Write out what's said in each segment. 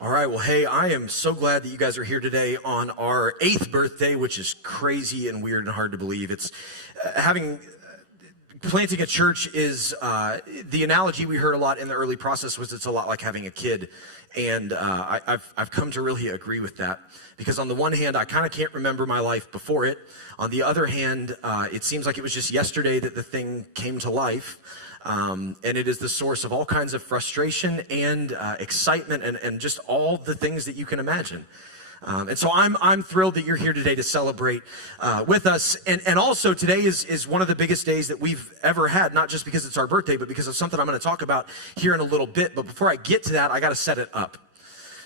All right, well, hey, I am so glad that you guys are here today on our 8th birthday, which is crazy and weird and hard to believe. It's planting a church is the analogy we heard a lot in the early process was it's a lot like having a kid. And I've come to really agree with that because on the one hand, I kind of can't remember my life before it. On the other hand, it seems like it was just yesterday that the thing came to life. And it is the source of all kinds of frustration and excitement and just all the things that you can imagine. And so I'm thrilled that you're here today to celebrate with us. And also today is one of the biggest days that we've ever had, not just because it's our birthday, but because of something I'm going to talk about here in a little bit. But before I get to that, I got to set it up.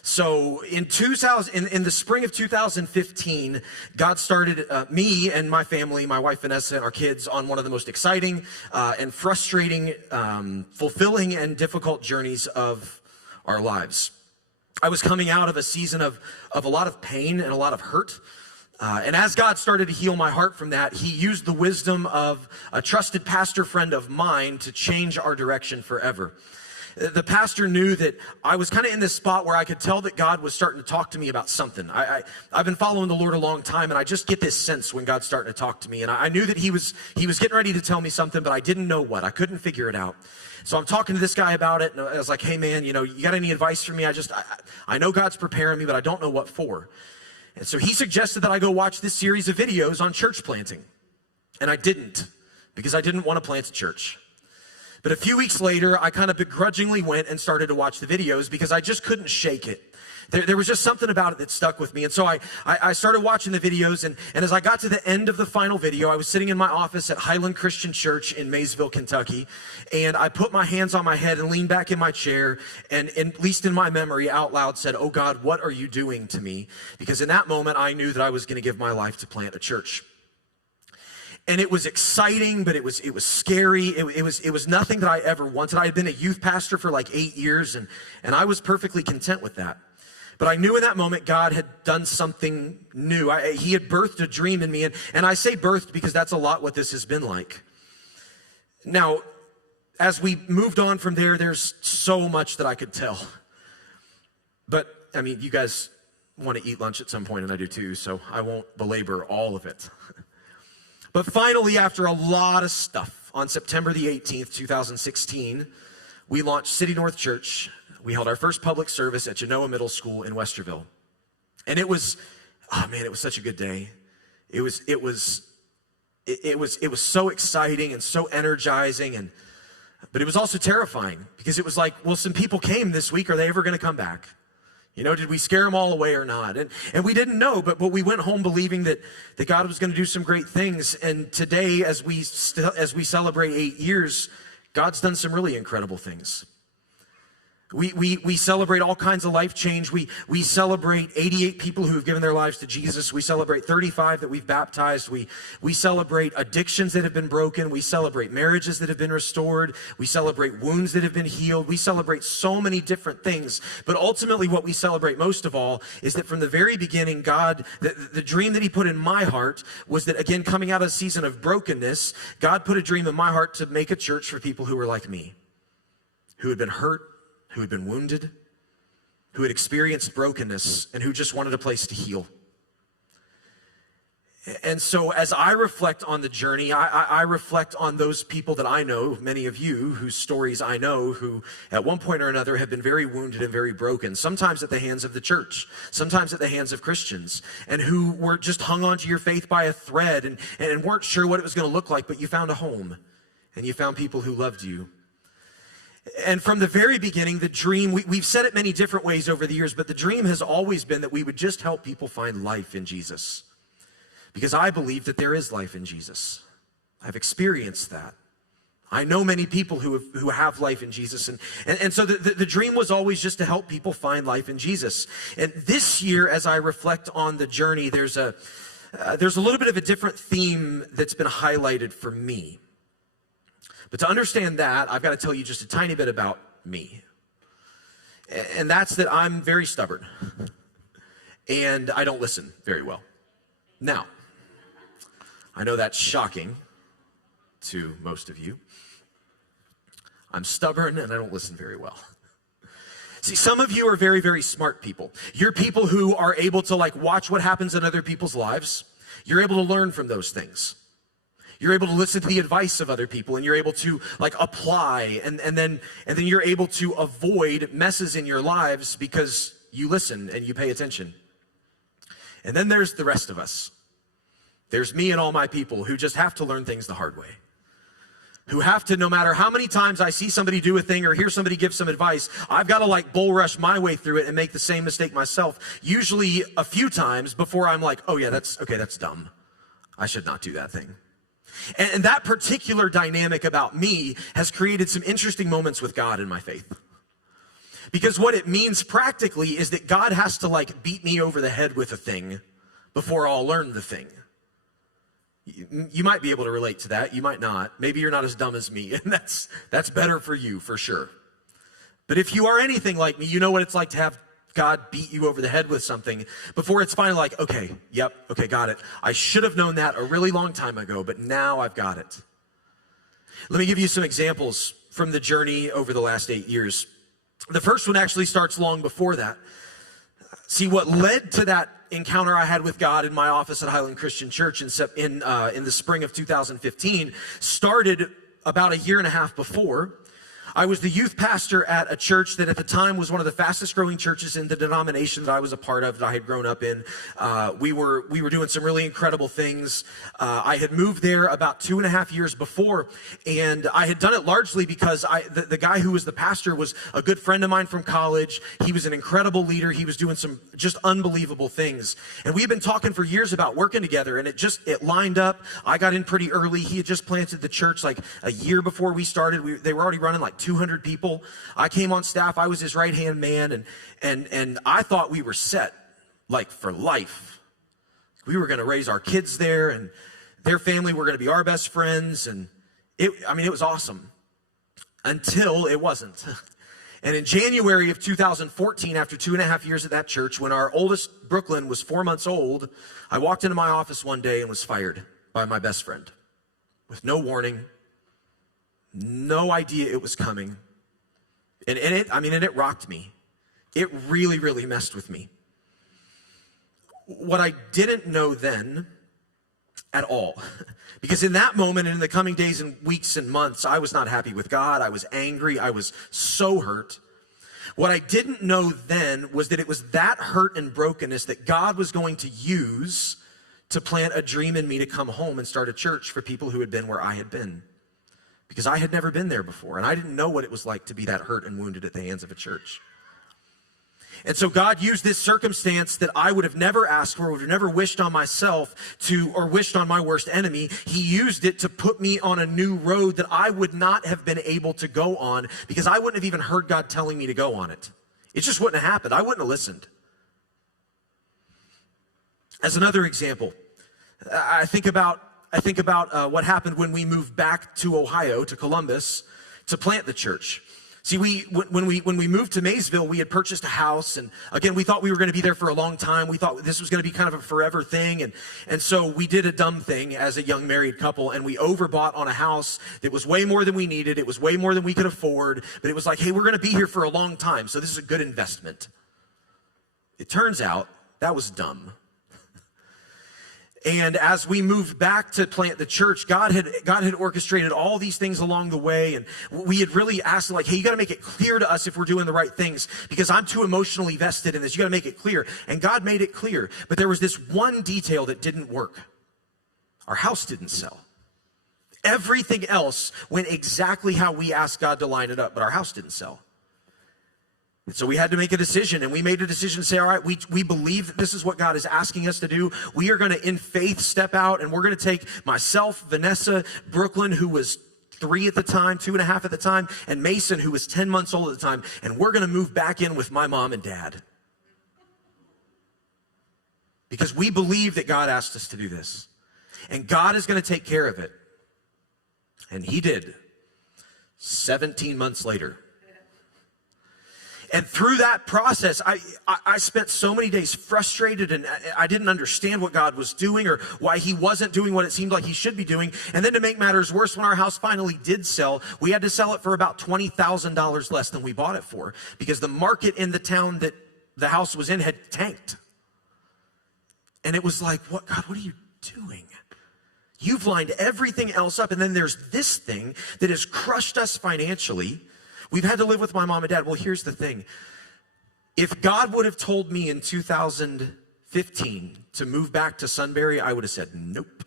So in the spring of 2015, God started me and my family, my wife Vanessa and our kids on one of the most exciting and frustrating, fulfilling and difficult journeys of our lives. I was coming out of a season of a lot of pain and a lot of hurt. And as God started to heal my heart from that, he used the wisdom of a trusted pastor friend of mine to change our direction forever. The pastor knew that I was kind of in this spot where I could tell that God was starting to talk to me about something. I've been following the Lord a long time, and I just get this sense when God's starting to talk to me. And I knew that he was getting ready to tell me something, but I didn't know what. I couldn't figure it out. So I'm talking to this guy about it, and I was like, hey man, you got any advice for me? I know God's preparing me, but I don't know what for. And so he suggested that I go watch this series of videos on church planting. And I didn't, because I didn't want to plant a church. But a few weeks later, I kind of begrudgingly went and started to watch the videos because I just couldn't shake it. There was just something about it that stuck with me. And so I started watching the videos, and as I got to the end of the final video, I was sitting in my office at Highland Christian Church in Maysville, Kentucky, and I put my hands on my head and leaned back in my chair, and at least in my memory, out loud said, "Oh God, what are you doing to me?" Because in that moment, I knew that I was going to give my life to plant a church. And it was exciting, but it was scary. It was nothing that I ever wanted. I had been a youth pastor for like 8 years, and I was perfectly content with that. But I knew in that moment God had done something new. He had birthed a dream in me, and I say birthed because that's a lot what this has been like. Now, as we moved on from there, there's so much that I could tell. But, I mean, you guys want to eat lunch at some point, and I do too, so I won't belabor all of it. But finally, after a lot of stuff, on September the 18th, 2016, we launched City North Church. We held our first public service at Genoa Middle School in Westerville. And it was such a good day. It was so exciting and so energizing, but it was also terrifying because it was like, well, some people came this week. Are they ever going to come back? Did we scare them all away or not? And we didn't know, but we went home believing that God was going to do some great things. And today, as we celebrate 8 years, God's done some really incredible things. We celebrate all kinds of life change. We celebrate 88 people who have given their lives to Jesus. We celebrate 35 that we've baptized. We celebrate addictions that have been broken. We celebrate marriages that have been restored. We celebrate wounds that have been healed. We celebrate so many different things. But ultimately what we celebrate most of all is that from the very beginning, God, the dream that he put in my heart was that, again, coming out of a season of brokenness, God put a dream in my heart to make a church for people who were like me, who had been hurt, who had been wounded, who had experienced brokenness, and who just wanted a place to heal. And so as I reflect on the journey, I reflect on those people that I know, many of you whose stories I know, who at one point or another have been very wounded and very broken, sometimes at the hands of the church, sometimes at the hands of Christians, and who were just hung onto your faith by a thread and weren't sure what it was going to look like, but you found a home, and you found people who loved you. And from the very beginning, the dream, we've said it many different ways over the years, but the dream has always been that we would just help people find life in Jesus. Because I believe that there is life in Jesus. I've experienced that. I know many people who have life in Jesus. And so the dream was always just to help people find life in Jesus. And this year, as I reflect on the journey, there's a little bit of a different theme that's been highlighted for me. But to understand that, I've got to tell you just a tiny bit about me. And that's that I'm very stubborn. And I don't listen very well. Now, I know that's shocking to most of you. I'm stubborn and I don't listen very well. See, some of you are very, very smart people. You're people who are able to like watch what happens in other people's lives. You're able to learn from those things. You're able to listen to the advice of other people, and you're able to like apply, and then you're able to avoid messes in your lives because you listen and you pay attention. And then there's the rest of us. There's me and all my people who just have to learn things the hard way. Who have to, no matter how many times I see somebody do a thing or hear somebody give some advice, I've got to like bull rush my way through it and make the same mistake myself, usually a few times before I'm like, oh yeah, that's dumb. I should not do that thing. And that particular dynamic about me has created some interesting moments with God in my faith. Because what it means practically is that God has to like beat me over the head with a thing before I'll learn the thing. You might be able to relate to that. You might not. Maybe you're not as dumb as me, and that's better for you, for sure. But if you are anything like me, you know what it's like to have God beat you over the head with something before it's finally like, okay, got it. I should have known that a really long time ago, but now I've got it. Let me give you some examples from the journey over the last 8 years. The first one actually starts long before that. See, what led to that encounter I had with God in my office at Highland Christian Church in the spring of 2015 started about a year and a half before. I was the youth pastor at a church that at the time was one of the fastest growing churches in the denomination that I was a part of, that I had grown up in. We were doing some really incredible things. I had moved there about 2.5 years before, and I had done it largely because the guy who was the pastor was a good friend of mine from college. He was an incredible leader. He was doing some just unbelievable things. And we had been talking for years about working together, and it lined up. I got in pretty early. He had just planted the church like a year before we started. They were already running like 200 people. I came on staff. I was his right-hand man, and I thought we were set, like, for life. We were going to raise our kids there, and their family were going to be our best friends, and it was awesome. Until it wasn't. And in January of 2014, after 2.5 years at that church, when our oldest, Brooklyn, was 4 months old, I walked into my office one day and was fired by my best friend with no warning. No idea it was coming. And it rocked me. It really, really messed with me. What I didn't know then at all, because in that moment and in the coming days and weeks and months, I was not happy with God. I was angry. I was so hurt. What I didn't know then was that it was that hurt and brokenness that God was going to use to plant a dream in me to come home and start a church for people who had been where I had been. Because I had never been there before, and I didn't know what it was like to be that hurt and wounded at the hands of a church. And so God used this circumstance that I would have never asked for, would have never wished on myself or wished on my worst enemy. He used it to put me on a new road that I would not have been able to go on because I wouldn't have even heard God telling me to go on it. It just wouldn't have happened. I wouldn't have listened. As another example, I think about what happened when we moved back to Ohio, to Columbus, to plant the church. See, when we moved to Maysville, we had purchased a house, and again, we thought we were going to be there for a long time. We thought this was going to be kind of a forever thing, and so we did a dumb thing as a young married couple, and we overbought on a house that was way more than we needed. It was way more than we could afford, but it was like, hey, we're going to be here for a long time, so this is a good investment. It turns out that was dumb. And as we moved back to plant the church, God had orchestrated all these things along the way. And we had really asked, like, hey, you got to make it clear to us if we're doing the right things, because I'm too emotionally vested in this. You got to make it clear. And God made it clear. But there was this one detail that didn't work. Our house didn't sell. Everything else went exactly how we asked God to line it up, but our house didn't sell. And so we had to make a decision, and we made a decision to say, all right, we believe that this is what God is asking us to do. We are going to, in faith, step out, and we're going to take myself, Vanessa, Brooklyn, who was 3 at the time, 2.5 at the time, and Mason, who was 10 months old at the time, and we're going to move back in with my mom and dad. Because we believe that God asked us to do this. And God is going to take care of it. And he did. 17 months later. And through that process, I spent so many days frustrated, and I didn't understand what God was doing or why he wasn't doing what it seemed like he should be doing. And then to make matters worse, when our house finally did sell, we had to sell it for about $20,000 less than we bought it for, because the market in the town that the house was in had tanked. And it was like, what, God, what are you doing? You've lined everything else up, and then there's this thing that has crushed us financially. We've had to live with my mom and dad. Well, here's the thing. If God would have told me in 2015 to move back to Sunbury, I would have said nope.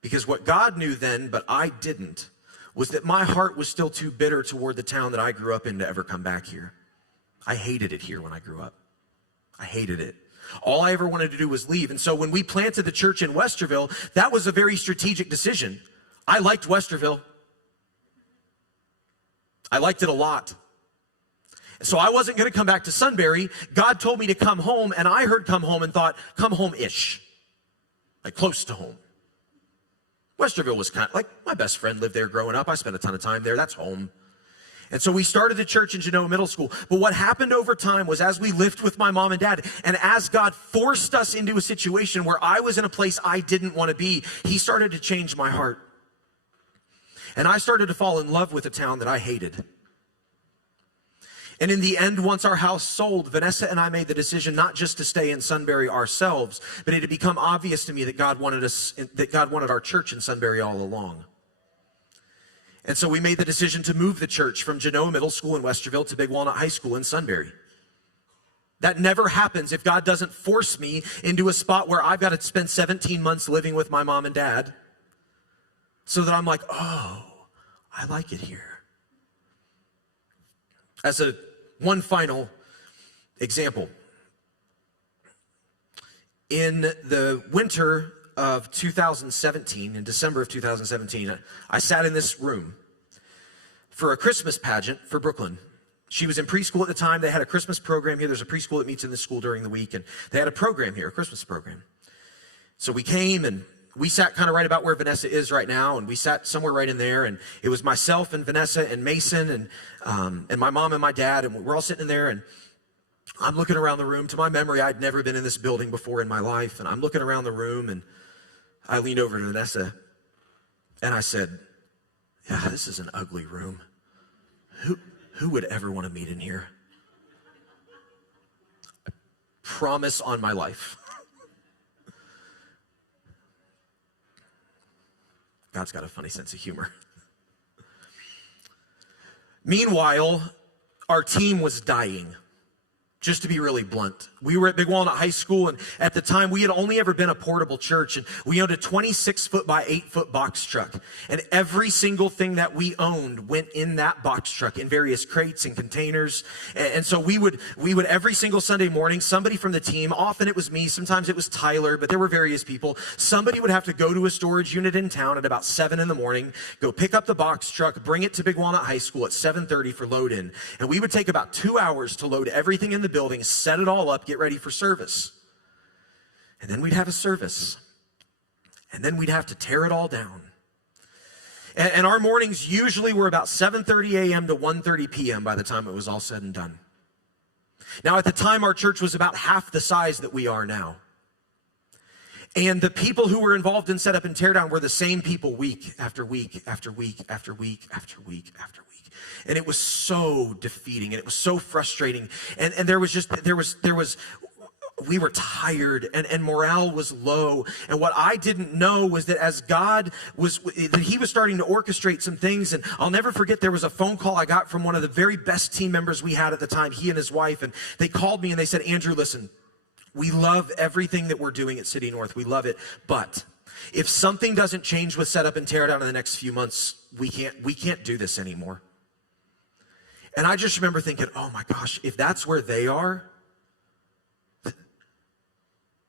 Because what God knew then, but I didn't, was that my heart was still too bitter toward the town that I grew up in to ever come back here. I hated it here when I grew up. I hated it. All I ever wanted to do was leave. And so when we planted the church in Westerville, that was a very strategic decision. I liked Westerville. I liked it a lot. So I wasn't going to come back to Sunbury. God told me to come home, and I heard come home and thought, come home-ish, like close to home. Westerville was kind of like, my best friend lived there growing up. I spent a ton of time there. That's home. And so we started the church in Genoa Middle School. But what happened over time was, as we lived with my mom and dad, and as God forced us into a situation where I was in a place I didn't want to be, he started to change my heart. And I started to fall in love with a town that I hated. And in the end, once our house sold, Vanessa and I made the decision not just to stay in Sunbury ourselves, but it had become obvious to me that God wanted our church in Sunbury all along. And so we made the decision to move the church from Genoa Middle School in Westerville to Big Walnut High School in Sunbury. That never happens if God doesn't force me into a spot where I've got to spend 17 months living with my mom and dad, so that I'm like, oh, I like it here. As one final example, in the winter of 2017, in December of 2017, I sat in this room for a Christmas pageant for Brooklyn. She was in preschool at the time. They had a Christmas program here. There's a preschool that meets in the school during the week, and they had a program here, a Christmas program. So we came, and we sat kind of right about where Vanessa is right now, and we sat somewhere right in there, and it was myself and Vanessa and Mason and my mom and my dad, and we're all sitting in there, and I'm looking around the room. To my memory, I'd never been in this building before in my life, and I'm looking around the room, and I leaned over to Vanessa, and I said, yeah, this is an ugly room. Who would ever want to meet in here? I promise on my life. God's got a funny sense of humor. Meanwhile, our team was dying. Just to be really blunt, we were at Big Walnut High School, and at the time we had only ever been a portable church, and we owned a 26-foot by 8-foot box truck, and every single thing that we owned went in that box truck in various crates and containers. And so we would every single Sunday morning, somebody from the team, often it was me, sometimes it was Tyler, but there were various people, somebody would have to go to a storage unit in town at about 7 in the morning, go pick up the box truck, bring it to Big Walnut High School at 7:30 for load in, and we would take about 2 hours to load everything in the building, set it all up, get ready for service. And then we'd have a service. And then we'd have to tear it all down. And our mornings usually were about 7:30 a.m. to 1:30 p.m. by the time it was all said and done. Now, at the time, our church was about half the size that we are now. And the people who were involved in setup and teardown were the same people week after week after week after week after week after week. And it was so defeating, and it was so frustrating. And there was we were tired, and morale was low. And what I didn't know was that as God that he was starting to orchestrate some things. And I'll never forget, there was a phone call I got from one of the very best team members we had at the time, he and his wife, and they called me and they said, Andrew, listen, we love everything that we're doing at City North. We love it. But if something doesn't change with setup and tear down in the next few months, we can't do this anymore. And I just remember thinking, oh my gosh, if that's where they are,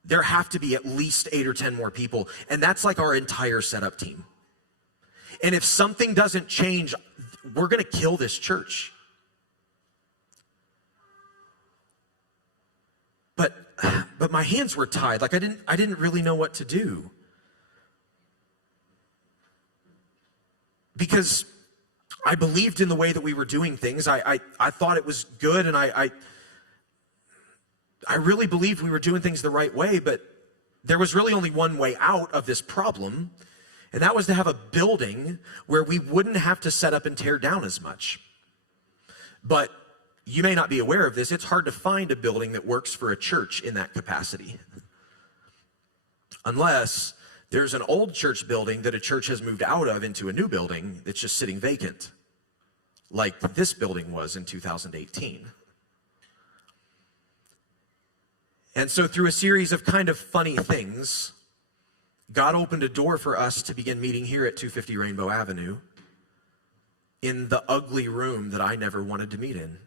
there have to be at least 8 or 10 more people. And that's like our entire setup team. And if something doesn't change, we're going to kill this church. But my hands were tied. Like I didn't really know what to do. Because I believed in the way that we were doing things. I thought it was good, and I really believed we were doing things the right way, but there was really only one way out of this problem, and that was to have a building where we wouldn't have to set up and tear down as much. But you may not be aware of this. It's hard to find a building that works for a church in that capacity. Unless there's an old church building that a church has moved out of into a new building that's just sitting vacant, like this building was in 2018. And so through a series of kind of funny things, God opened a door for us to begin meeting here at 250 Rainbow Avenue in the ugly room that I never wanted to meet in.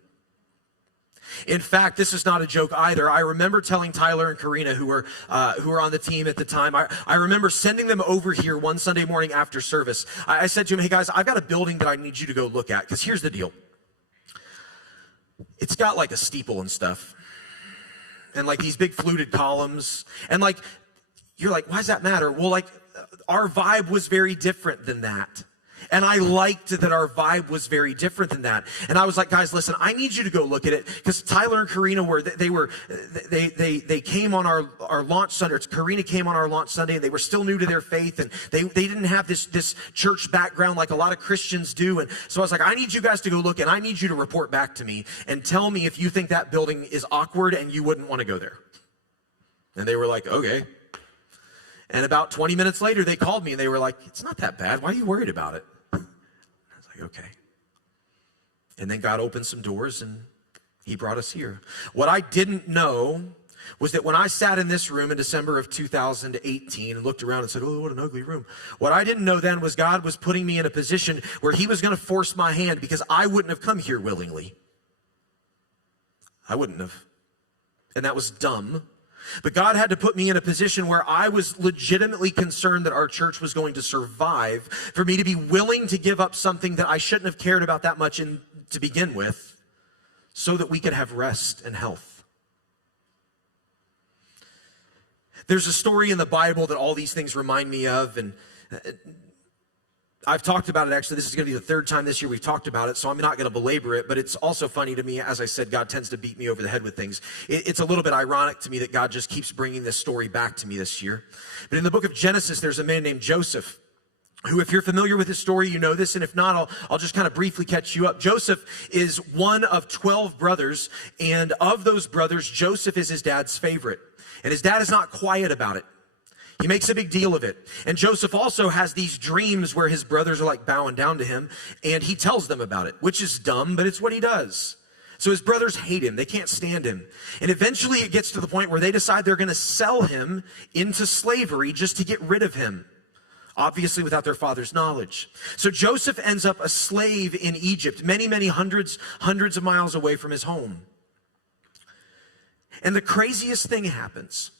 In fact, this is not a joke either. I remember telling Tyler and Karina, who were on the team at the time, I remember sending them over here one Sunday morning after service. I said to them, hey guys, I've got a building that I need you to go look at, because here's the deal. It's got like a steeple and stuff, and like these big fluted columns, and like, you're like, why does that matter? Well, like, our vibe was very different than that. And I liked that our vibe was very different than that. And I was like, guys, listen, I need you to go look at it, because Tyler and Karina they came on our launch Sunday. Karina came on our launch Sunday, and they were still new to their faith, and they didn't have this church background like a lot of Christians do. And so I was like, I need you guys to go look, and I need you to report back to me and tell me if you think that building is awkward and you wouldn't want to go there. And they were like, okay. And about 20 minutes later, they called me and they were like, it's not that bad. Why are you worried about it? I was like, okay. And then God opened some doors and he brought us here. What I didn't know was that when I sat in this room in December of 2018 and looked around and said, oh, what an ugly room. What I didn't know then was God was putting me in a position where he was going to force my hand, because I wouldn't have come here willingly. I wouldn't have. And that was dumb. But God had to put me in a position where I was legitimately concerned that our church was going to survive, for me to be willing to give up something that I shouldn't have cared about that much to begin with, so that we could have rest and health. There's a story in the Bible that all these things remind me of, and I've talked about it. Actually, this is going to be the third time this year we've talked about it, so I'm not going to belabor it, but it's also funny to me. As I said, God tends to beat me over the head with things. It's a little bit ironic to me that God just keeps bringing this story back to me this year. But in the book of Genesis, there's a man named Joseph, who, if you're familiar with his story, you know this, and if not, I'll just kind of briefly catch you up. Joseph is one of 12 brothers, and of those brothers, Joseph is his dad's favorite. And his dad is not quiet about it. He makes a big deal of it. And Joseph also has these dreams where his brothers are like bowing down to him, and he tells them about it, which is dumb, but it's what he does. So his brothers hate him. They can't stand him. And eventually it gets to the point where they decide they're going to sell him into slavery just to get rid of him, obviously without their father's knowledge. So Joseph ends up a slave in Egypt, many, many hundreds of miles away from his home. And the craziest thing happens.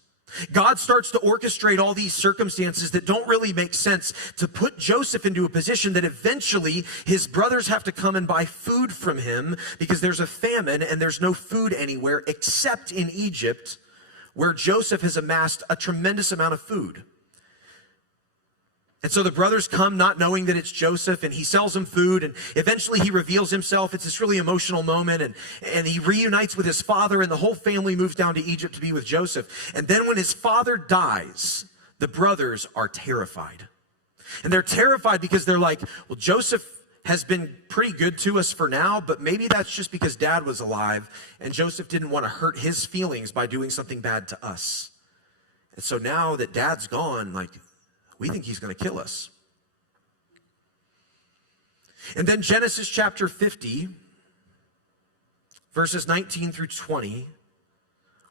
God starts to orchestrate all these circumstances that don't really make sense to put Joseph into a position that eventually his brothers have to come and buy food from him, because there's a famine and there's no food anywhere except in Egypt, where Joseph has amassed a tremendous amount of food. And so the brothers come not knowing that it's Joseph, and he sells them food, and eventually he reveals himself. It's this really emotional moment, and he reunites with his father, and the whole family moves down to Egypt to be with Joseph. And then when his father dies, the brothers are terrified. And they're terrified because they're like, well, Joseph has been pretty good to us for now, but maybe that's just because dad was alive, and Joseph didn't want to hurt his feelings by doing something bad to us. And so now that dad's gone, like, we think he's going to kill us. And then Genesis chapter 50, verses 19 through 20,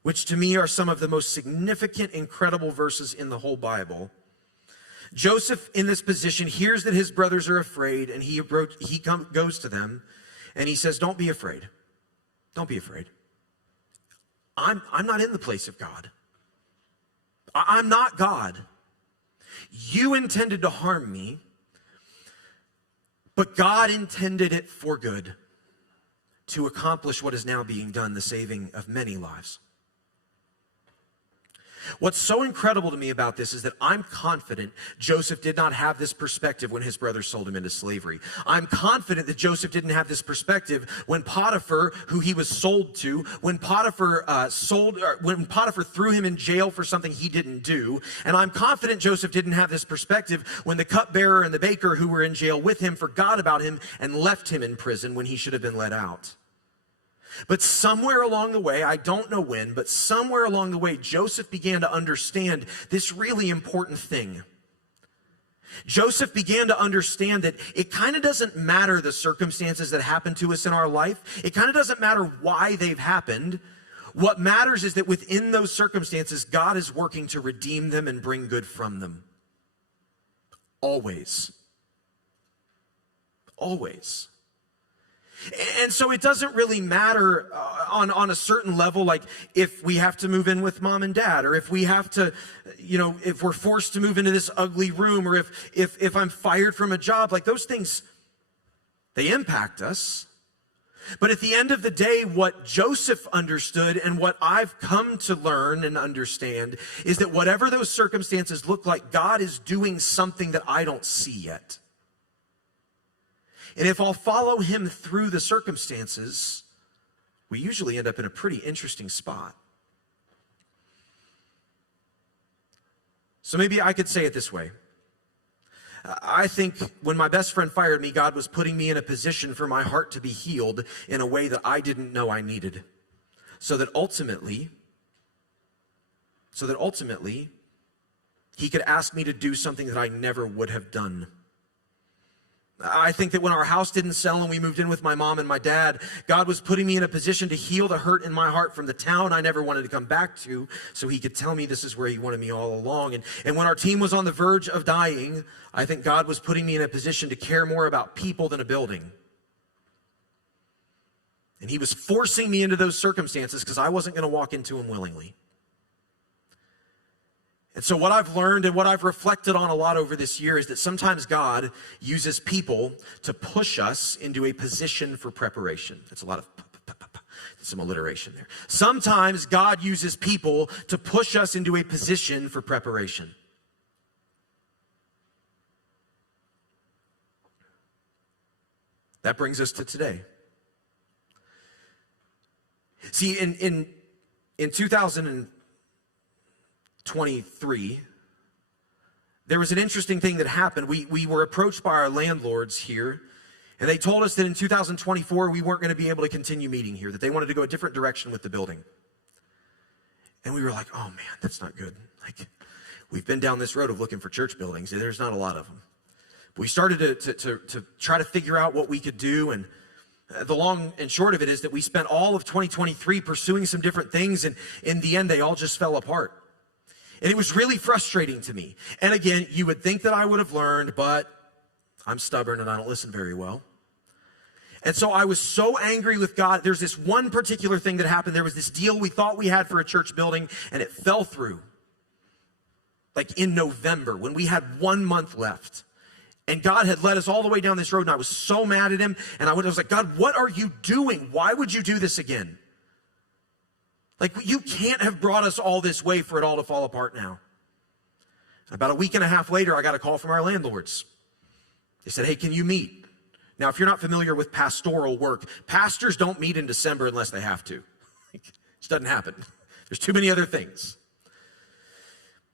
which to me are some of the most significant, incredible verses in the whole Bible. Joseph, in this position, hears that his brothers are afraid, and he goes to them, and he says, don't be afraid. Don't be afraid. I'm not in the place of God. I'm not God. You intended to harm me, but God intended it for good, to accomplish what is now being done, the saving of many lives. What's so incredible to me about this is that I'm confident Joseph did not have this perspective when his brothers sold him into slavery. I'm confident that Joseph didn't have this perspective when Potiphar, who he was sold to, when Potiphar threw him in jail for something he didn't do. And I'm confident Joseph didn't have this perspective when the cupbearer and the baker who were in jail with him forgot about him and left him in prison when he should have been let out. But somewhere along the way, I don't know when, but somewhere along the way, Joseph began to understand this really important thing. Joseph began to understand that it kind of doesn't matter the circumstances that happen to us in our life. It kind of doesn't matter why they've happened. What matters is that within those circumstances, God is working to redeem them and bring good from them. Always. Always. And so it doesn't really matter on a certain level, like if we have to move in with mom and dad, or if we have to, if we're forced to move into this ugly room, or if I'm fired from a job, like those things, they impact us. But at the end of the day, what Joseph understood and what I've come to learn and understand is that whatever those circumstances look like, God is doing something that I don't see yet. And if I'll follow him through the circumstances, we usually end up in a pretty interesting spot. So maybe I could say it this way. I think when my best friend fired me, God was putting me in a position for my heart to be healed in a way that I didn't know I needed. So that ultimately, he could ask me to do something that I never would have done. I think that when our house didn't sell and we moved in with my mom and my dad, God was putting me in a position to heal the hurt in my heart from the town I never wanted to come back to, so he could tell me this is where he wanted me all along. And when our team was on the verge of dying, I think God was putting me in a position to care more about people than a building. And he was forcing me into those circumstances because I wasn't going to walk into them willingly. And so what I've learned and what I've reflected on a lot over this year is that sometimes God uses people to push us into a position for preparation. That's a lot of some alliteration there. Sometimes God uses people to push us into a position for preparation. That brings us to today. See, in 2023, there was an interesting thing that happened. We were approached by our landlords here, and they told us that in 2024, we weren't going to be able to continue meeting here, that they wanted to go a different direction with the building. And we were like, oh man, that's not good. Like, we've been down this road of looking for church buildings, and there's not a lot of them. But we started to try to figure out what we could do, and the long and short of it is that we spent all of 2023 pursuing some different things, and in the end, they all just fell apart. And it was really frustrating to me. And again, you would think that I would have learned, but I'm stubborn and I don't listen very well. And so I was so angry with God. There's this one particular thing that happened. There was this deal we thought we had for a church building, and it fell through. Like in November, when we had 1 month left. And God had led us all the way down this road, and I was so mad at him. And I was like, God, what are you doing? Why would you do this again? Like, you can't have brought us all this way for it all to fall apart now. About a week and a half later, I got a call from our landlords. They said, hey, can you meet? Now, if you're not familiar with pastoral work, pastors don't meet in December unless they have to. It just doesn't happen. There's too many other things.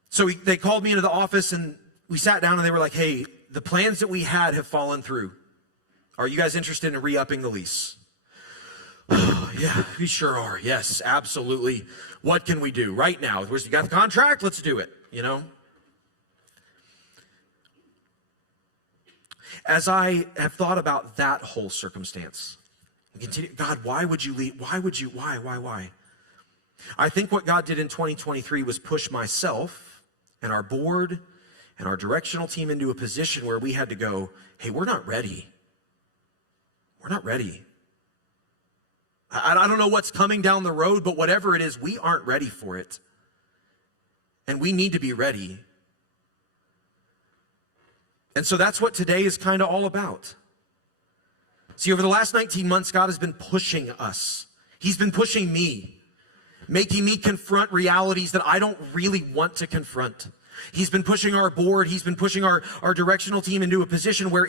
So they called me into the office, and we sat down, and they were like, hey, the plans that we had have fallen through. Are you guys interested in re-upping the lease? Yeah, we sure are. Yes, absolutely. What can we do right now? You got the contract? Let's do it, As I have thought about that whole circumstance, God, why would you leave? Why? I think what God did in 2023 was push myself and our board and our directional team into a position where we had to go, hey, we're not ready. We're not ready. I don't know what's coming down the road, but whatever it is, we aren't ready for it. And we need to be ready. And so that's what today is kind of all about. See, over the last 19 months, God has been pushing us. He's been pushing me. making me confront realities that I don't really want to confront. He's been pushing our board, he's been pushing our directional team into a position where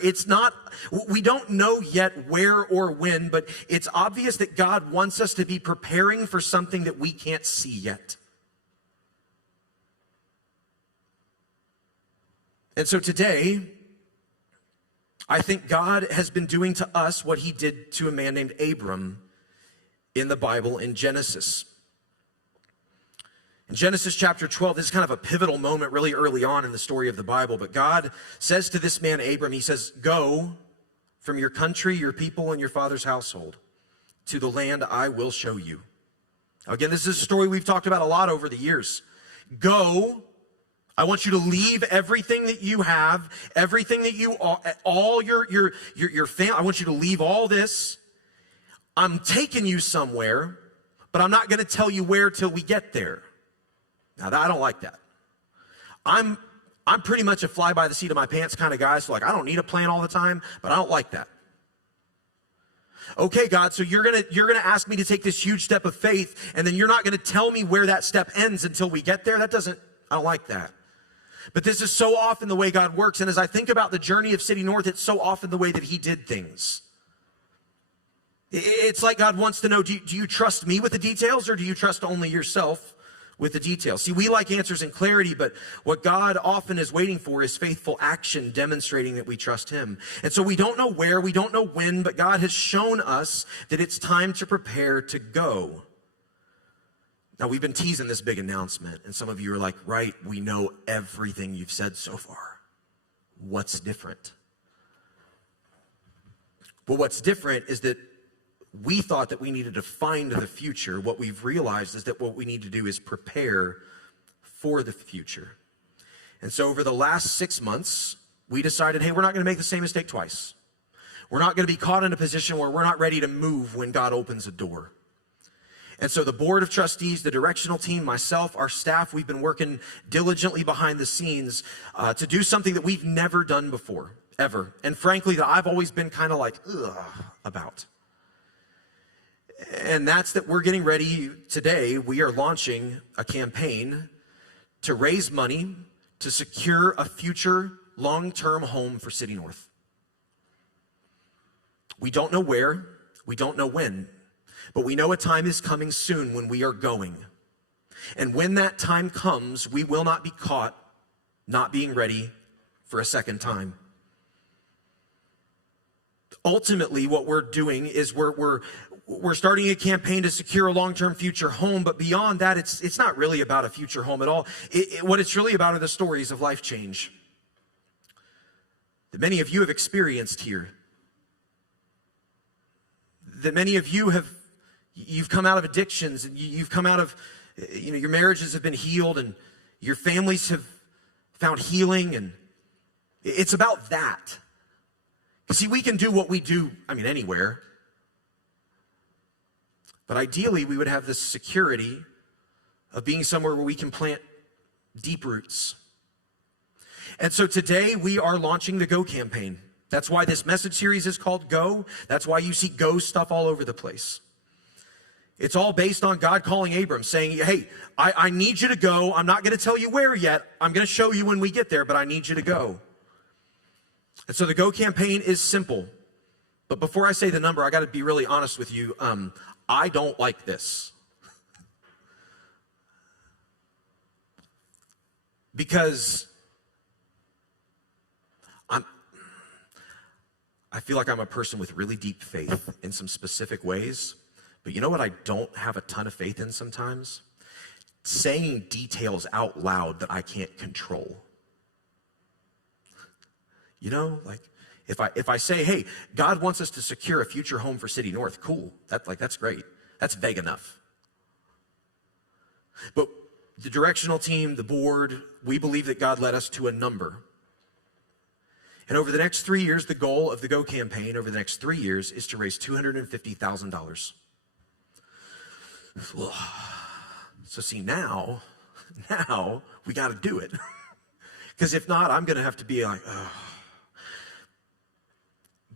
we don't know yet where or when, but it's obvious that God wants us to be preparing for something that we can't see yet. And so today, I think God has been doing to us what he did to a man named Abram in the Bible in Genesis. In Genesis chapter 12, this is kind of a pivotal moment really early on in the story of the Bible, but God says to this man Abram, he says, "Go from your country, your people, and your father's household to the land I will show you." Again, this is a story we've talked about a lot over the years. Go. I want you to leave everything that you have, everything that you are, all your family. I want you to leave all this. I'm taking you somewhere, but I'm not going to tell you where till we get there. Now, I don't like that. I'm pretty much a fly by the seat of my pants kind of guy, so I don't need a plan all the time, but I don't like that. Okay, God, so you're gonna ask me to take this huge step of faith, and then you're not gonna tell me where that step ends until we get there? I don't like that. But this is so often the way God works, and as I think about the journey of City North, it's so often the way that he did things. It's like God wants to know, do you trust me with the details, or do you trust only yourself with the details? See, we like answers and clarity, but what God often is waiting for is faithful action, demonstrating that we trust him. And so we don't know where, we don't know when, but God has shown us that it's time to prepare to go. Now, we've been teasing this big announcement, and some of you are like, right, we know everything you've said so far. What's different? Well, what's different is that we thought that we needed to find the future. What we've realized is that what we need to do is prepare for the future. And so over the last 6 months, we decided, hey, we're not going to make the same mistake twice. We're not going to be caught in a position where we're not ready to move when God opens a door. And so the board of trustees, the directional team, myself, our staff, we've been working diligently behind the scenes to do something that we've never done before, ever. And frankly, that I've always been kind of like, about. And that's that we're getting ready today. We are launching a campaign to raise money to secure a future long-term home for City North. We don't know where, we don't know when, but we know a time is coming soon when we are going. And when that time comes, we will not be caught not being ready for a second time. Ultimately, what we're doing is we're starting a campaign to secure a long-term future home, but beyond that, it's not really about a future home at all. What it's really about are the stories of life change that many of you have experienced here. That many of you you've come out of addictions, and you've come out of, your marriages have been healed, and your families have found healing, and it's about that. See, we can do what we do, anywhere. But ideally, we would have this security of being somewhere where we can plant deep roots. And so today, we are launching the Go campaign. That's why this message series is called Go. That's why you see Go stuff all over the place. It's all based on God calling Abram, saying, hey, I need you to go. I'm not going to tell you where yet. I'm going to show you when we get there, but I need you to go. And so the Go campaign is simple. But before I say the number, I got to be really honest with you. I don't like this. Because I feel like I'm a person with really deep faith in some specific ways. But you know what I don't have a ton of faith in sometimes? Saying details out loud that I can't control. If I say, hey, God wants us to secure a future home for City North, cool. That's great. That's vague enough. But the directional team, the board, we believe that God led us to a number. And over the next 3 years, the goal of the Go campaign over the next 3 years is to raise $250,000. So see, now we got to do it. Because if not, I'm going to have to be like,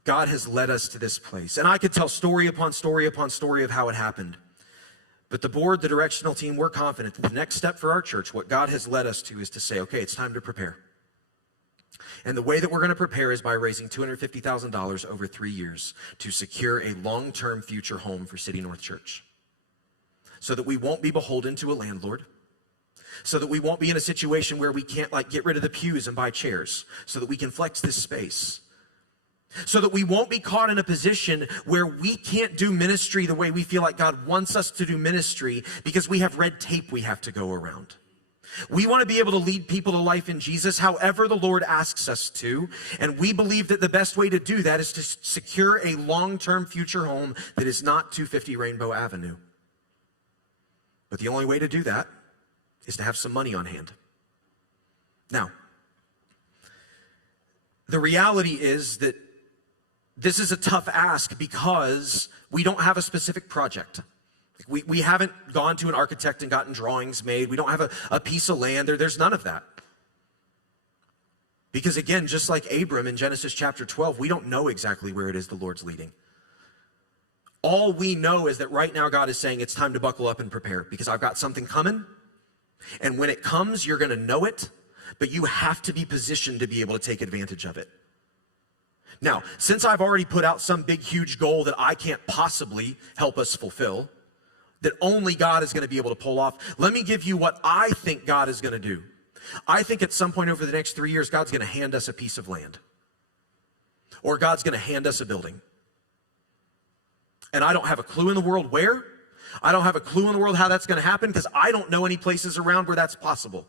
God has led us to this place. And I could tell story upon story upon story of how it happened. But the board, the directional team, we're confident that the next step for our church, what God has led us to, is to say, okay, it's time to prepare. And the way that we're going to prepare is by raising $250,000 over 3 years to secure a long-term future home for City North Church. So that we won't be beholden to a landlord. So that we won't be in a situation where we can't get rid of the pews and buy chairs. So that we can flex this space. So that we won't be caught in a position where we can't do ministry the way we feel like God wants us to do ministry because we have red tape we have to go around. We want to be able to lead people to life in Jesus however the Lord asks us to, and we believe that the best way to do that is to secure a long-term future home that is not 250 Rainbow Avenue. But the only way to do that is to have some money on hand. Now, the reality is that this is a tough ask because we don't have a specific project. We haven't gone to an architect and gotten drawings made. We don't have a piece of land. There's none of that. Because again, just like Abram in Genesis chapter 12, we don't know exactly where it is the Lord's leading. All we know is that right now God is saying it's time to buckle up and prepare because I've got something coming. And when it comes, you're going to know it, but you have to be positioned to be able to take advantage of it. Now, since I've already put out some big, huge goal that I can't possibly help us fulfill, that only God is going to be able to pull off, let me give you what I think God is going to do. I think at some point over the next 3 years, God's going to hand us a piece of land. Or God's going to hand us a building. And I don't have a clue in the world where. I don't have a clue in the world how that's going to happen because I don't know any places around where that's possible.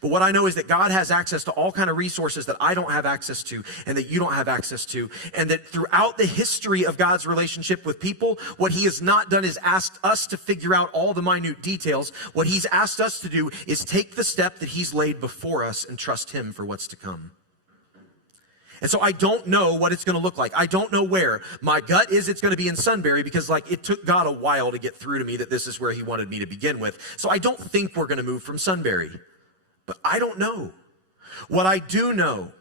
But what I know is that God has access to all kind of resources that I don't have access to and that you don't have access to. And that throughout the history of God's relationship with people, what he has not done is asked us to figure out all the minute details. What he's asked us to do is take the step that he's laid before us and trust him for what's to come. And so I don't know what it's going to look like. I don't know where. My gut is it's going to be in Sunbury because it took God a while to get through to me that this is where he wanted me to begin with. So I don't think we're going to move from Sunbury. But I don't know. What I do know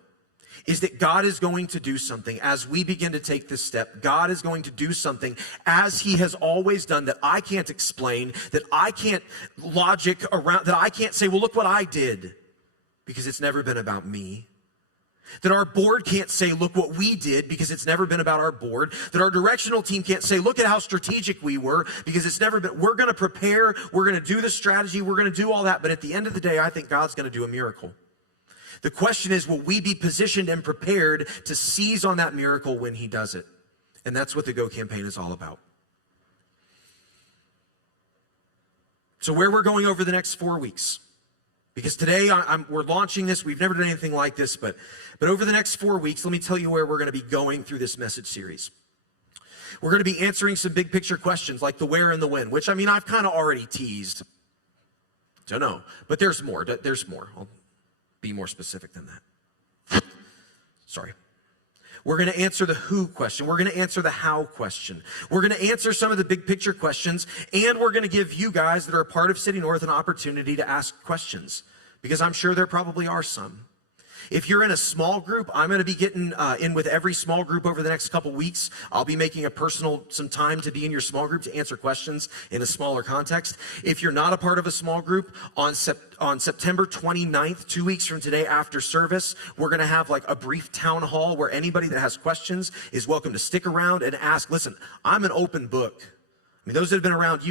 is that God is going to do something as we begin to take this step. God is going to do something as he has always done that I can't explain, that I can't logic around, that I can't say, well, look what I did, because it's never been about me. That our board can't say, look what we did, because it's never been about our board. That our directional team can't say, look at how strategic we were, because it's never been. We're going to prepare. We're going to do the strategy. We're going to do all that. But at the end of the day, I think God's going to do a miracle. The question is, will we be positioned and prepared to seize on that miracle when he does it? And that's what the Go campaign is all about. So where we're going over the next 4 weeks. Because today we're launching this. We've never done anything like this, but over the next 4 weeks, let me tell you where we're going to be going through this message series. We're going to be answering some big picture questions like the where and the when, which I've kind of already teased. Don't know, but there's more. There's more. I'll be more specific than that. Sorry. We're going to answer the who question. We're going to answer the how question. We're going to answer some of the big picture questions, and we're going to give you guys that are a part of City North an opportunity to ask questions, because I'm sure there probably are some. If you're in a small group, I'm going to be getting in with every small group over the next couple weeks. I'll be making some time to be in your small group to answer questions in a smaller context. If you're not a part of a small group, on September 29th, 2 weeks from today after service, we're going to have a brief town hall where anybody that has questions is welcome to stick around and ask. Listen, I'm an open book. Those that have been around,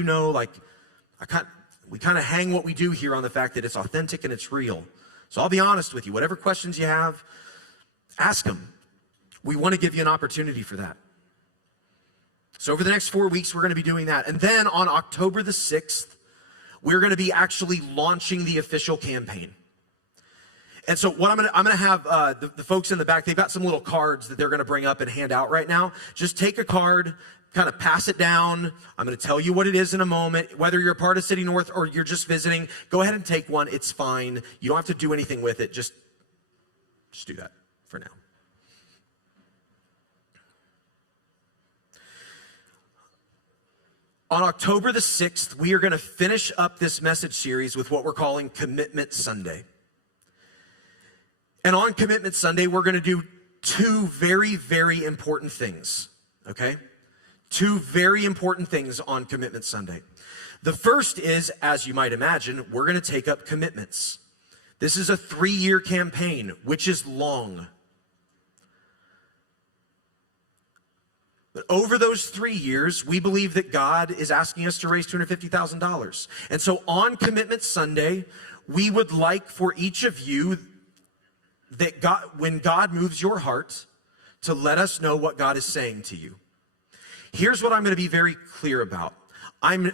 we kind of hang what we do here on the fact that it's authentic and it's real. So I'll be honest with you. Whatever questions you have, ask them. We want to give you an opportunity for that. So over the next 4 weeks, we're going to be doing that. And then on October the 6th, we're going to be actually launching the official campaign. And so what I'm going to have the folks in the back, they've got some little cards that they're going to bring up and hand out right now. Just take a card, kind of pass it down. I'm going to tell you what it is in a moment. Whether you're a part of City North or you're just visiting, go ahead and take one. It's fine. You don't have to do anything with it. Just do that for now. On October the 6th, we are going to finish up this message series with what we're calling Commitment Sunday. And on Commitment Sunday, we're going to do two very, very important things, okay? Two very important things on Commitment Sunday. The first is, as you might imagine, we're going to take up commitments. This is a 3-year campaign, which is long. But over those 3 years, we believe that God is asking us to raise $250,000. And so on Commitment Sunday, we would like for each of you that when God moves your heart, to let us know what God is saying to you. Here's what I'm going to be very clear about. I'm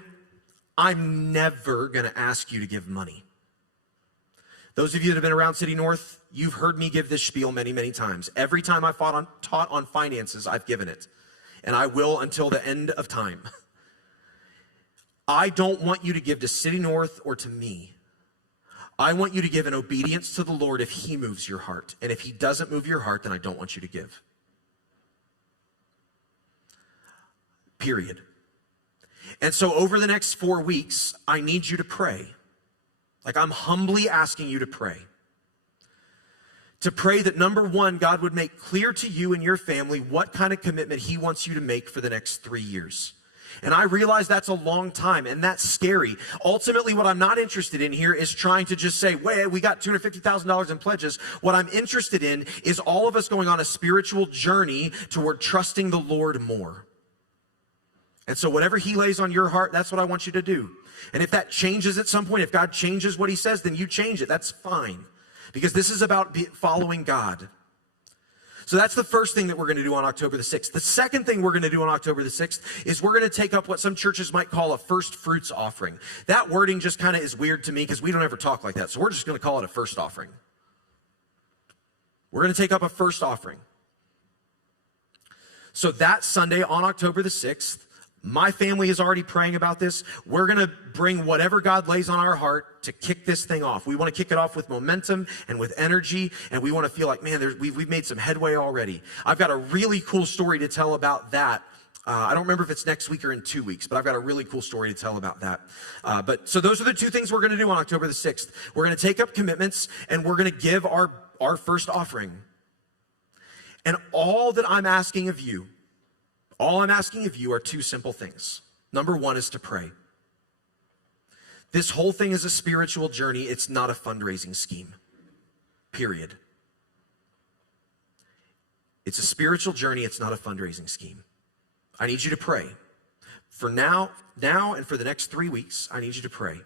never going to ask you to give money. Those of you that have been around City North, you've heard me give this spiel many, many times. Every time I've taught on finances, I've given it. And I will until the end of time. I don't want you to give to City North or to me. I want you to give in obedience to the Lord if He moves your heart. And if He doesn't move your heart, then I don't want you to give. Period. And so over the next 4 weeks, I need you to pray. Like, I'm humbly asking you to pray. To pray that, number one, God would make clear to you and your family what kind of commitment He wants you to make for the next 3 years. And I realize that's a long time, and that's scary. Ultimately, what I'm not interested in here is trying to just say, wait, we got $250,000 in pledges. What I'm interested in is all of us going on a spiritual journey toward trusting the Lord more. And so whatever He lays on your heart, that's what I want you to do. And if that changes at some point, if God changes what He says, then you change it. That's fine. Because this is about following God. So that's the first thing that we're going to do on October the 6th. The second thing we're going to do on October the 6th is we're going to take up what some churches might call a first fruits offering. That wording just kind of is weird to me because we don't ever talk like that. So we're just going to call it a first offering. We're going to take up a first offering. So that Sunday on October the 6th, my family is already praying about this. We're going to bring whatever God lays on our heart to kick this thing off. We want to kick it off with momentum and with energy, and we want to feel like, man, we've made some headway already. I've got a really cool story to tell about that. I don't remember if it's next week or in 2 weeks, but I've got a really cool story to tell about that. So those are the two things we're going to do on October the 6th. We're going to take up commitments, and we're going to give our first offering. And all that I'm asking of you, are two simple things. Number one is to pray. This whole thing is a spiritual journey. It's not a fundraising scheme. Period. It's a spiritual journey. It's not a fundraising scheme. I need you to pray. For now and for the next 3 weeks, I need you to pray.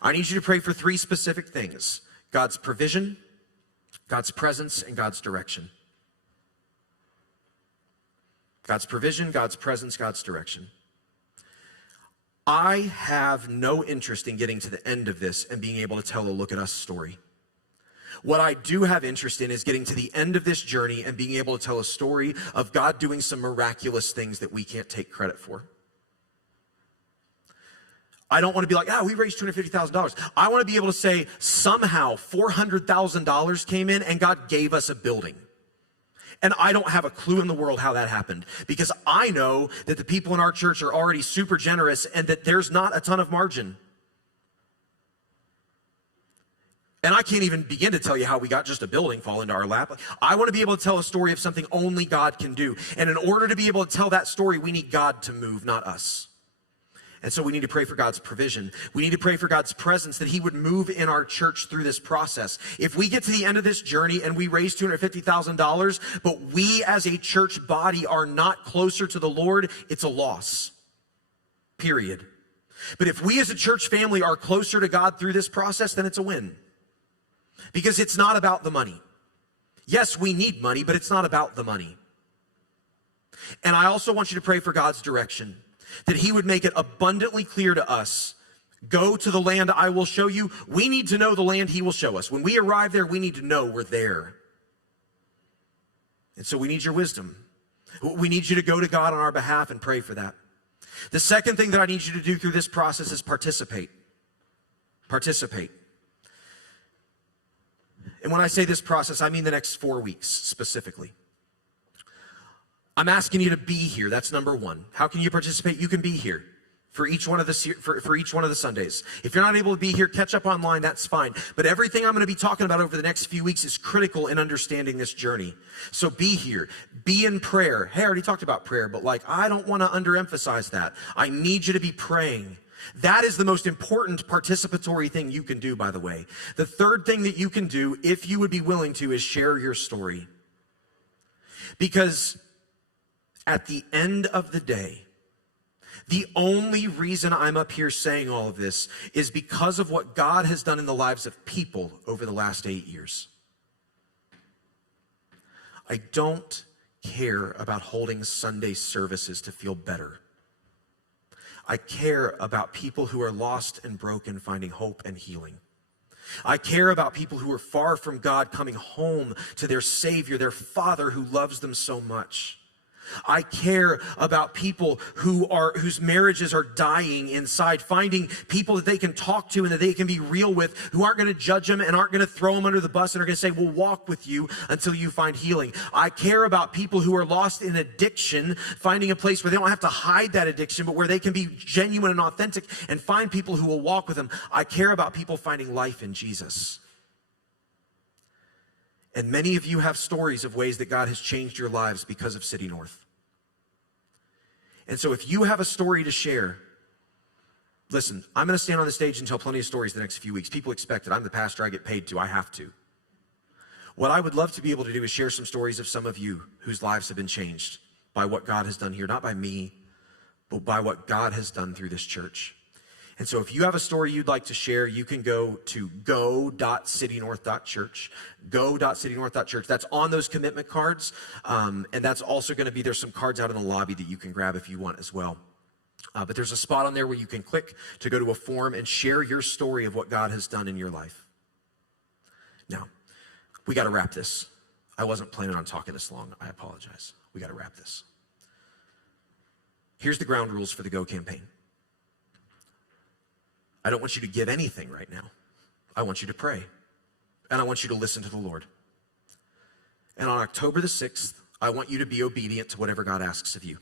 I need you to pray for 3 specific things: God's provision, God's presence, and God's direction. God's provision, God's presence, God's direction. I have no interest in getting to the end of this and being able to tell a look at us story. What I do have interest in is getting to the end of this journey and being able to tell a story of God doing some miraculous things that we can't take credit for. I don't want to be like, we raised $250,000. I want to be able to say, somehow $400,000 came in and God gave us a building. And I don't have a clue in the world how that happened, because I know that the people in our church are already super generous and that there's not a ton of margin. And I can't even begin to tell you how we got just a building fall into our lap. I want to be able to tell a story of something only God can do. And in order to be able to tell that story, we need God to move, not us. And so we need to pray for God's provision. We need to pray for God's presence, that He would move in our church through this process. If we get to the end of this journey and we raise $250,000, but we as a church body are not closer to the Lord, it's a loss. Period. But if we as a church family are closer to God through this process, then it's a win. Because it's not about the money. Yes, we need money, but it's not about the money. And I also want you to pray for God's direction, that He would make it abundantly clear to us, go to the land I will show you. We need to know the land He will show us. When we arrive there, we need to know we're there. And so we need your wisdom. We need you to go to God on our behalf and pray for that. The second thing that I need you to do through this process is participate. Participate. And when I say this process, I mean the next 4 weeks specifically. I'm asking you to be here. That's number one. How can you participate? You can be here. for each one of the Sundays. If you're not able to be here, catch up online, that's fine. But everything I'm going to be talking about over the next few weeks is critical in understanding this journey. So be here, be in prayer. Hey, I already talked about prayer, but I don't want to underemphasize that. I need you to be praying. That is the most important participatory thing you can do, by the way. The third thing that you can do, if you would be willing to, is share your story. Because at the end of the day, the only reason I'm up here saying all of this is because of what God has done in the lives of people over the last 8 years. I don't care about holding Sunday services to feel better. I care about people who are lost and broken finding hope and healing. I care about people who are far from God coming home to their Savior, their Father who loves them so much. I care about people whose marriages are dying inside, finding people that they can talk to and that they can be real with, who aren't going to judge them and aren't going to throw them under the bus and are going to say, we'll walk with you until you find healing. I care about people who are lost in addiction, finding a place where they don't have to hide that addiction, but where they can be genuine and authentic and find people who will walk with them. I care about people finding life in Jesus. And many of you have stories of ways that God has changed your lives because of City North. And so if you have a story to share, listen, I'm going to stand on the stage and tell plenty of stories the next few weeks. People expect it. I'm the pastor. I get paid to. I have to. What I would love to be able to do is share some stories of some of you whose lives have been changed by what God has done here, not by me, but by what God has done through this church. And so if you have a story you'd like to share, you can go to go.citynorth.church, go.citynorth.church. That's on those commitment cards. And that's also going to be, there's some cards out in the lobby that you can grab if you want as well. But there's a spot on there where you can click to go to a form and share your story of what God has done in your life. Now, we got to wrap this. I wasn't planning on talking this long. I apologize. We got to wrap this. Here's the ground rules for the Go campaign. I don't want you to give anything right now. I want you to pray. And I want you to listen to the Lord. And on October the 6th, I want you to be obedient to whatever God asks of you.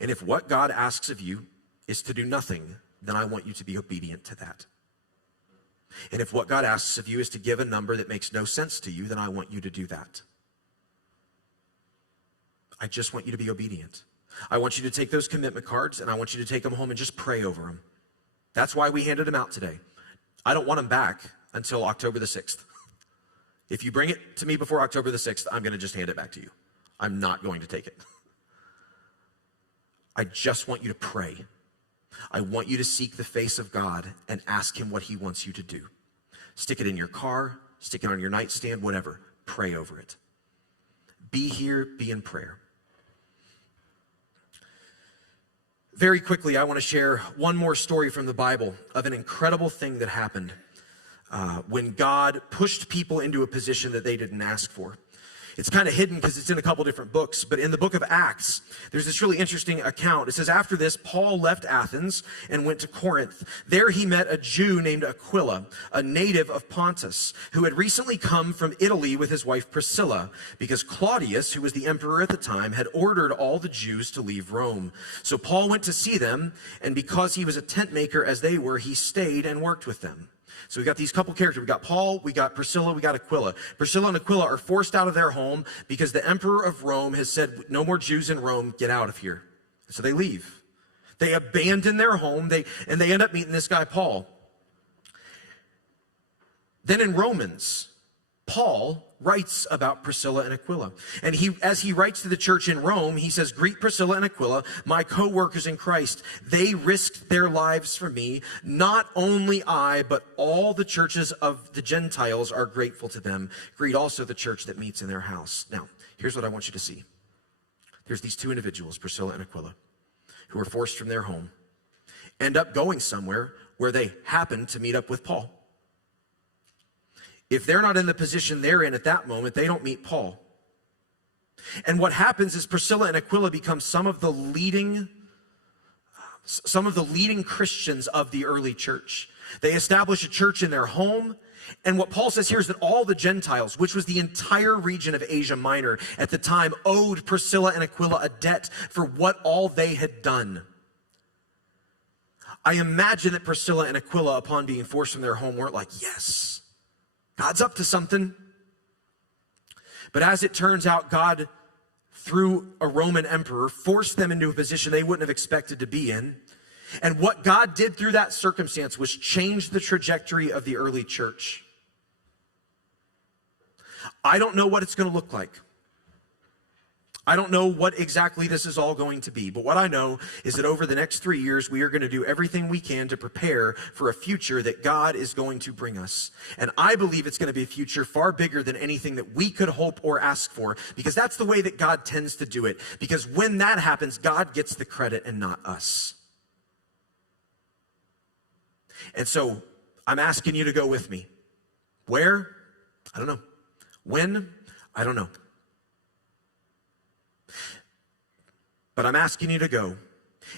And if what God asks of you is to do nothing, then I want you to be obedient to that. And if what God asks of you is to give a number that makes no sense to you, then I want you to do that. I just want you to be obedient. I want you to take those commitment cards and I want you to take them home and just pray over them. That's why we handed them out today. I don't want them back until October the 6th. If you bring it to me before October the 6th, I'm going to just hand it back to you. I'm not going to take it. I just want you to pray. I want you to seek the face of God and ask him what he wants you to do. Stick it in your car, stick it on your nightstand, whatever. Pray over it. Be here, be in prayer. Very quickly, I want to share one more story from the Bible of an incredible thing that happened when God pushed people into a position that they didn't ask for. It's kind of hidden because it's in a couple different books, but in the book of Acts, there's this really interesting account. It says, after this, Paul left Athens and went to Corinth. There he met a Jew named Aquila, a native of Pontus, who had recently come from Italy with his wife Priscilla, because Claudius, who was the emperor at the time, had ordered all the Jews to leave Rome. So Paul went to see them, and because he was a tent maker as they were, he stayed and worked with them. So we got these couple characters. We got Paul, we got Priscilla, we got Aquila. Priscilla and Aquila are forced out of their home because the emperor of Rome has said, no more Jews in Rome, get out of here. So they leave. They abandon their home, and they end up meeting this guy, Paul. Then in Romans, Paul writes about Priscilla and Aquila. And as he writes to the church in Rome, he says, greet Priscilla and Aquila, my co-workers in Christ. They risked their lives for me. Not only I, but all the churches of the Gentiles are grateful to them. Greet also the church that meets in their house. Now, here's what I want you to see. There's these two individuals, Priscilla and Aquila, who are forced from their home, end up going somewhere where they happen to meet up with Paul. If they're not in the position they're in at that moment, they don't meet Paul. And what happens is Priscilla and Aquila become some of the leading Christians of the early church. They establish a church in their home. And what Paul says here is that all the Gentiles, which was the entire region of Asia Minor at the time, owed Priscilla and Aquila a debt for what all they had done. I imagine that Priscilla and Aquila, upon being forced from their home, weren't like, yes, God's up to something. But as it turns out, God, through a Roman emperor, forced them into a position they wouldn't have expected to be in. And what God did through that circumstance was change the trajectory of the early church. I don't know what it's going to look like. I don't know what exactly this is all going to be, but what I know is that over the next 3 years, we are going to do everything we can to prepare for a future that God is going to bring us. And I believe it's going to be a future far bigger than anything that we could hope or ask for, because that's the way that God tends to do it. Because when that happens, God gets the credit and not us. And so I'm asking you to go with me. Where? I don't know. When? I don't know. But I'm asking you to go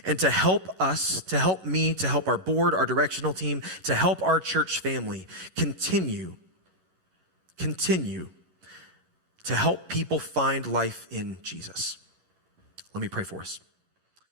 and to help us, to help me, to help our board, our directional team, to help our church family continue to help people find life in Jesus. Let me pray for us.